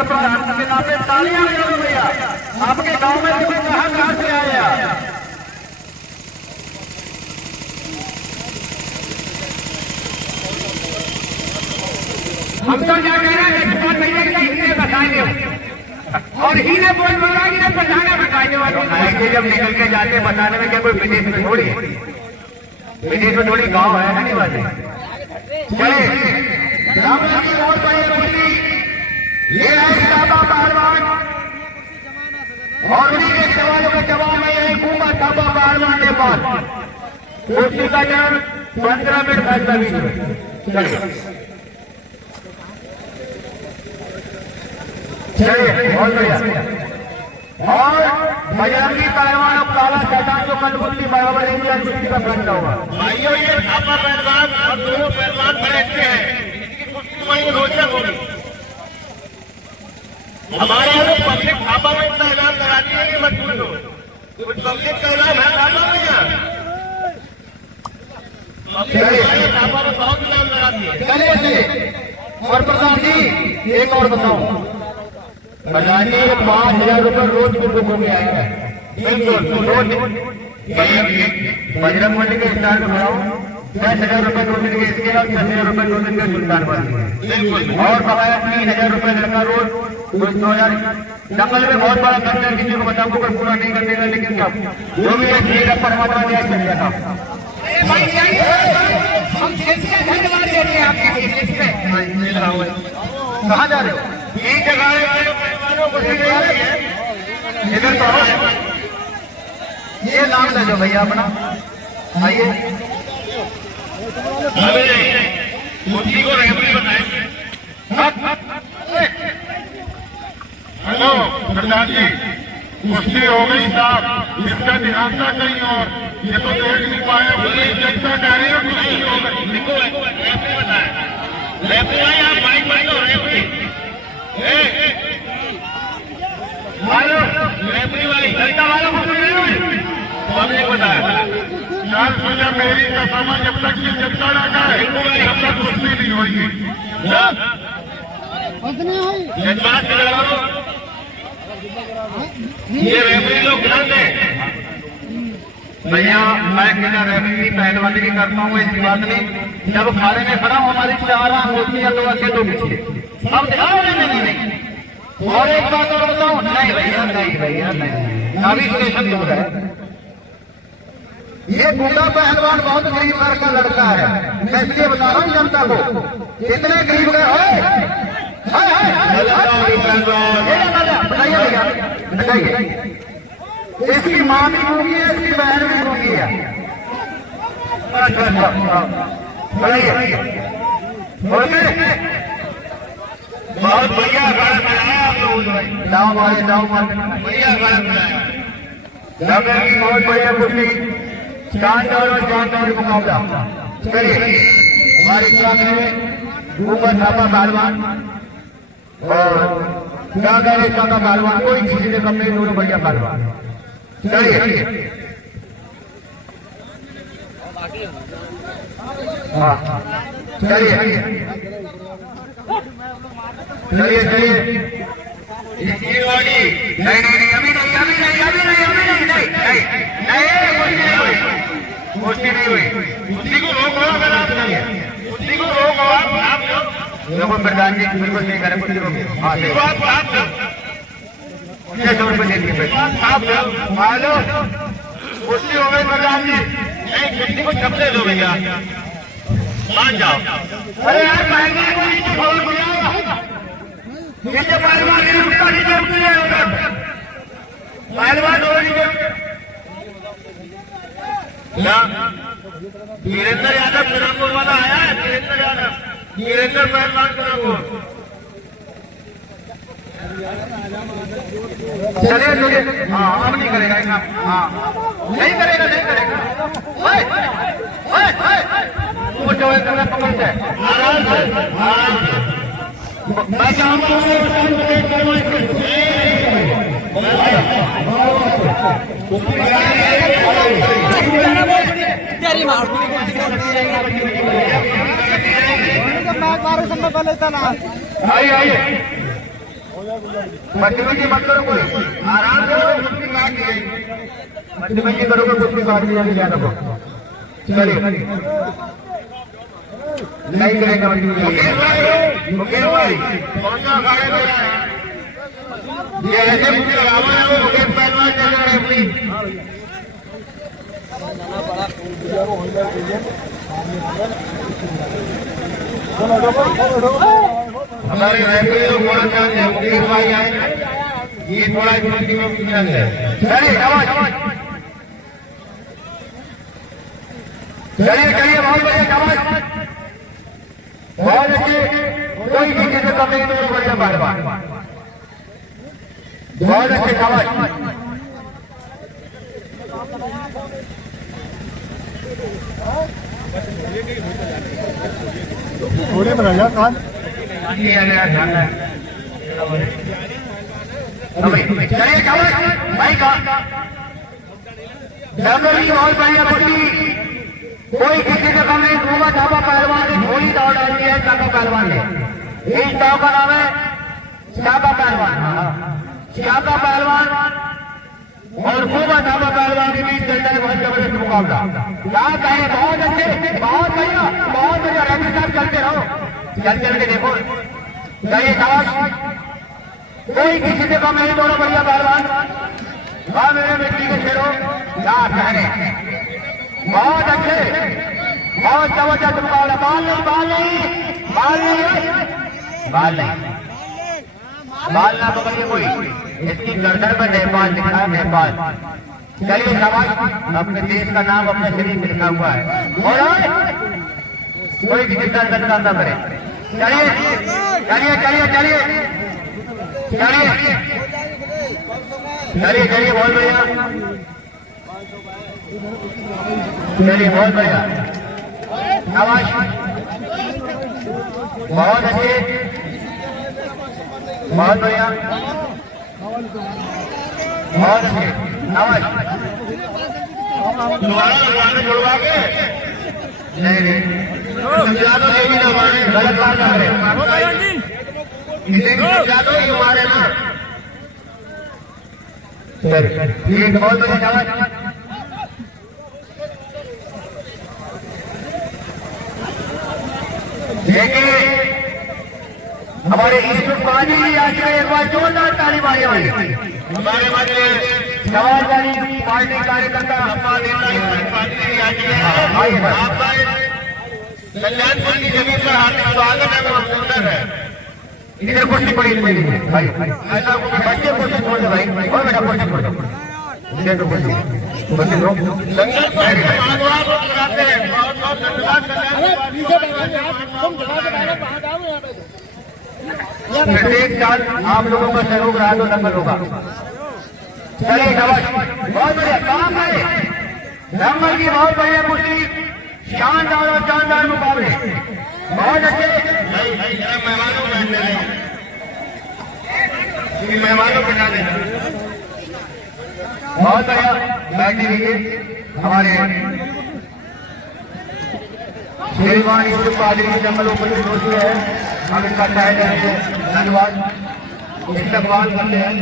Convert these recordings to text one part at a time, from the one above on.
पर प्रधान के नाते तालियां बजाओ भैया। आपके गांव में तुम्हें कहां से आया? हम तो क्या कह रहे हैं, हीने बताएंगे और हीने बोल बोला कि बताना बताने वाले जब निकल के जाते बताने में क्या कोई विदेश में थोड़ी है, विदेश में थोड़ी गाँव है नहीं बात ये पहलवान और उन्हीं के सवालों का जवाब में यही घूमा थापा पहलवान के पास कुर्सी का जन्म 15 मिनट फैसला भी चलिए बहुत बढ़िया। और बजरंगी पहलवान और काला शैतान जो कलबुल्ली बराबर इंडिया कुश्ती का फैसला हुआ। भाइयों ये थापा पहलवान और दोनों पहलवान बैठते हैं, इनकी कुश्ती वही रोचक होगी। हमारे यहाँ पब्लिक थापा में इतना इनाम लगाती है कि मत पूछो, कुछ पब्लिक का इनाम है थापा में क्या? थापा में बहुत इनाम लगाती है। चलिए और प्रधान जी एक और बताओ, प्रधान जी 5,000 रुपये रोज को बुक हो गया है। रोज बजरंग मंडी के स्टार में बनाओ 10,000 रुपये 2 दिन के, इसके अलावा 10,000 रुपये 2 दिन के सुल्तान बाजी और बकाया 3,000 रुपये लड़का रोज कुछ 2,000। जंगल में बहुत बड़ा खर्चा है, किसी को बताऊंगा कोई पूरा नहीं कर देगा, लेकिन सब जो भी है परमात्मा ने चल जाता। हम कहाँ जा रहे हो? एक जगह इधर तो ये नाम ले लो भैया अपना, आइए। कुश्ती को रेफरी बताए। हेलो प्रधान जी, कुश्ती हो गई साहब, इसका ध्यान था कहीं और, ये तो देख नहीं पाया, जनता कह रही है कुश्ती हो गई। रेफरी बताया, रेफरी भाई आप माइक बंद करो, रेफरी रेफरी भाई जनता वालों को सुन रही हुई पब्लिक बताया। यार मुझे मेरी कसम, जब तक ये जनता ना कहे तब तक कुश्ती नहीं होगी। जज्बात में लगाओ, ये रेफरी लोग गलत है भैया। मैं बिना रेफरी पहलवानी भी करता हूँ, इसकी बात नहीं। जब खाने में खड़ा हमारी 4 आंख होती है, 2 आंखें 2 पीछे अब नहीं। और एक बात और बताऊं, नहीं भैया नहीं भैया नहीं, अभी स्टेशन दूर है। ये गुंडा पहलवान बहुत गरीब घर का लड़का है, मैं इसलिए बता रहा हूँ जनता को, कितने गरीब गए। बताइए भैया, बताइए इसकी माँ भी होगी है, इसकी बहन भी होगी है। बताइए बहुत बढ़िया गाना बनाया आप लोगों। दाव मारे बढ़िया गाना बनाया। बहुत बढ़िया कुश्ती शानदार और जानदार मुकाबला। चलिए हमारी क्लास में ऊपर थापा पहलवान और क्या करे शाखा पहलवान, कोई किसी ने कम नहीं, दोनों बढ़िया पहलवान। चलिए हाँ चलिए चलिए चलिए। नहीं अभी कुश्ती नहीं हुई। कुश्ती को रोको, अगर आप कुश्ती को रोको आप देखो प्रधान जी बिल्कुल नहीं करें कुश्ती को। हाँ हेलो कुश्ती हो गई प्रधान जी, कुश्ती को चपले दो भैया, मान जाओ। अरे यार पहलवान को नीचे खोल बुलाओ, नीचे पहलवान नहीं उठता, नीचे उतरे उधर पहलवान हो वीरेंद्र यादव किरणपुर वाला आया है, वीरेंद्र यादव, वीरेंद्र पहलवान किरणपुर। चलिए चलिए हाँ अब नहीं करेगा, हाँ नहीं करेगा नहीं करेगा। वो जो है पकड़ते हैं मैं चाहता हूँ। आइए बदतमीजी मत करो, कोई आराम से कुछ भी काट दिए, बदतमीजी करोगे कुछ भी काट दिया क्या रखो। चलिए नहीं करेगा मुकेश भाई कौन सा अखाड़े में रहा है ये ऐसे मुझे रावण है वो मुकेश पहलवान चल रहे हैं प्लीज। हमारे रेफरी लोग थोड़ा चांस है मुकेश भाई आए ये थोड़ा गिनती में चांस है। चलिए आवाज चलिए चलिए बहुत बढ़िया आवाज बहुत अच्छे कोई किसी से कम नहीं तो बढ़िया बार बार बहुत अच्छे आवाज थोड़े में रहा कान चलिए भाई का बहुत बढ़िया कुर्सी कोई किसी से कम नहीं होगा। धाबा पहलवान ने थोड़ी दौड़ डाली है धाबा पहलवान ने इस दाव का नाम है धाबा पहलवान। धाबा पहलवान और खूबा धाबा पहलवान के बीच चलता है बहुत जबरदस्त मुकाबला। क्या कहें बहुत अच्छे बहुत बढ़िया रवि साहब चलते रहो चल के देखो चलिए साहब कोई किसी से कम नहीं दोनों बढ़िया पहलवान। वाह मेरे मिट्टी के शेरों क्या कहने बहुत अच्छे बहुत जबरदस्त मुकाबला। बाल ना पकड़िए कोई इसकी गर्दन पर नेपाल लिखा है नेपाल। चलिए सवाल अपने देश का नाम अपने शरीर में लिखा हुआ है और कोई किसी गर्दन का अंदर करे। चलिए चलिए चलिए चलिए चलिए चलिए चलिए बहुत बढ़िया चलिए बहुत बढ़िया आवाज बहुत अच्छे बहुत बढ़िया बहुत अच्छे आवाज जुड़वा के नहीं गलत बात ना करें हमारे ना ठीक बहुत बढ़िया आवाज देखिए हमारे ईश्वर पाजी आज में एक बार जोरदार ताली मारी हुई हमारे मध्य समाजवादी पार्टी कार्यकर्ता कल्याणपुर की जमीन पर हार्दिक स्वागत है बहुत सुंदर है। इधर कुर्सी पड़ी मेरी भाई ऐसा बच्चे कुर्सी छोड़ दो भाई और बेटा कुर्सी छोड़ दो इधर तो कुर्सी प्रत्येक साल आप लोगों का सहयोग रहा तो नंबर होगा। चलिए बहुत बढ़िया काम है नंबर की बहुत बढ़िया कुर्सी शानदार और शानदार मुकाबले बहुत अच्छे मेहमानों को जाने बहुत बढ़िया बैठने के हमारे श्रीमान यूसुफ कादरी जंगलों पर दोषी है हम इनका धन्यवाद इस्तेमाल करते हैं।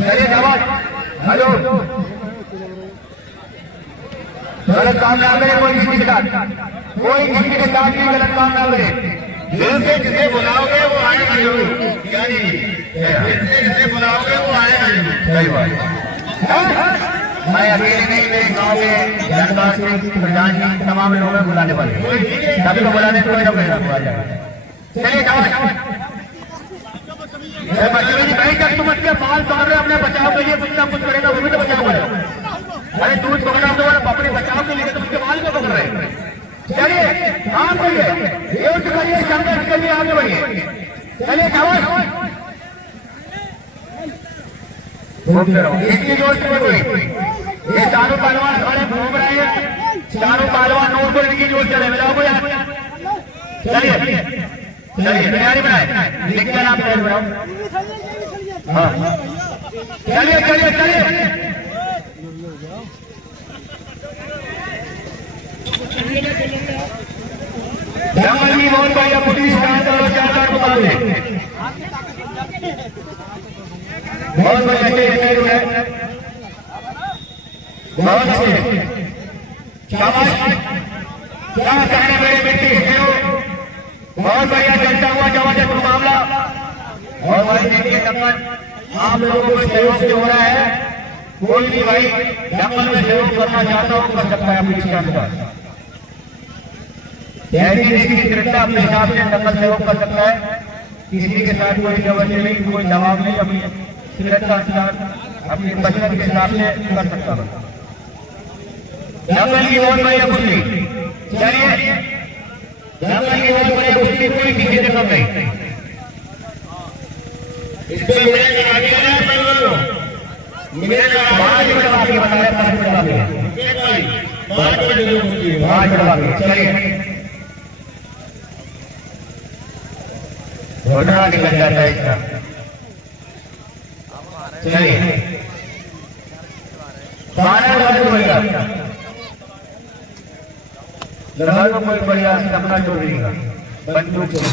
चलिए आवाज हेलो गलत काम ना करे कोई किसी के साथ भी गलत काम ना करे। जिसे बुलाओगे वो आएगा जरूर जिसे बुलाओगे वो आएगा जरूर। सही बात मैं अकेले नहीं मेरे गाँव में जनता से प्रधान जी तमाम लोग बुलाने वाले सभी को बुलाने कोई ना कोई चलिए कहीं तक तुम उसके बाल पकड़ रहे अपने बचाव के लिए कुछ ना कुछ करेगा वो भी तो बचाव करेगा। अरे दूध पकड़ा तो अपने बचाव के लिए तो उसके बाल को पकड़ रहे। चलिए काम करिए युद्ध करिए संघर्ष के लिए आगे बढ़िए। चलिए इतनी जोर से कोई ये चारों पहलवान खड़े घूम रहे हैं चारों पहलवान नोट पर इनकी जोर चले मिलाओ कोई चलिए चलिए तैयारी बनाए लिख के नाम तैयार बनाओ। हाँ चलिए चलिए चलिए जंगल की बहुत बढ़िया पुलिस शानदार और शानदार सामने बहुत अच्छे है, बहुत अच्छे, शाबाश। क्या कहने मेरे मित्र, बहुत बढ़िया चलता हुआ जबरदस्त मुकाबला। और भाई देखिए टक्कर आप लोगों को सहयोग से हो रहा है। कोई भी भाई जंगल में सहयोग करना चाहता हो कर सकता है अपनी इच्छा के साथ। जैसी जिसकी स्थिरता अपने हिसाब से जंगल सहयोग कर सकता है। किसी के साथ कोई जबरदस्ती नहीं, कोई दबाव नहीं, अपनी स्थिरता अपनी पसंद के हिसाब से कर सकता है। जंगल की बहुत बढ़िया कुश्ती, चलिए जंगल की बहुत बढ़िया कुश्ती, कोई किसी से कम नहीं। इसको मिलेगा आगे ना मिलेगा 5 मिनट बाकी बता रहे, 5 मिनट बाकी है, 5 मिनट बाकी। चलिए घोटना निकल जाता है इसका। चलिए 12 मिनट बढ़िया लड़ाई को कोई बढ़िया अपना जोड़ देगा बंदूक से।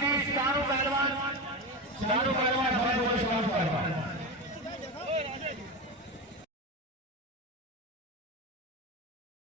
की स्टारू पहलवान हमारे बोले स्टारू पहलवान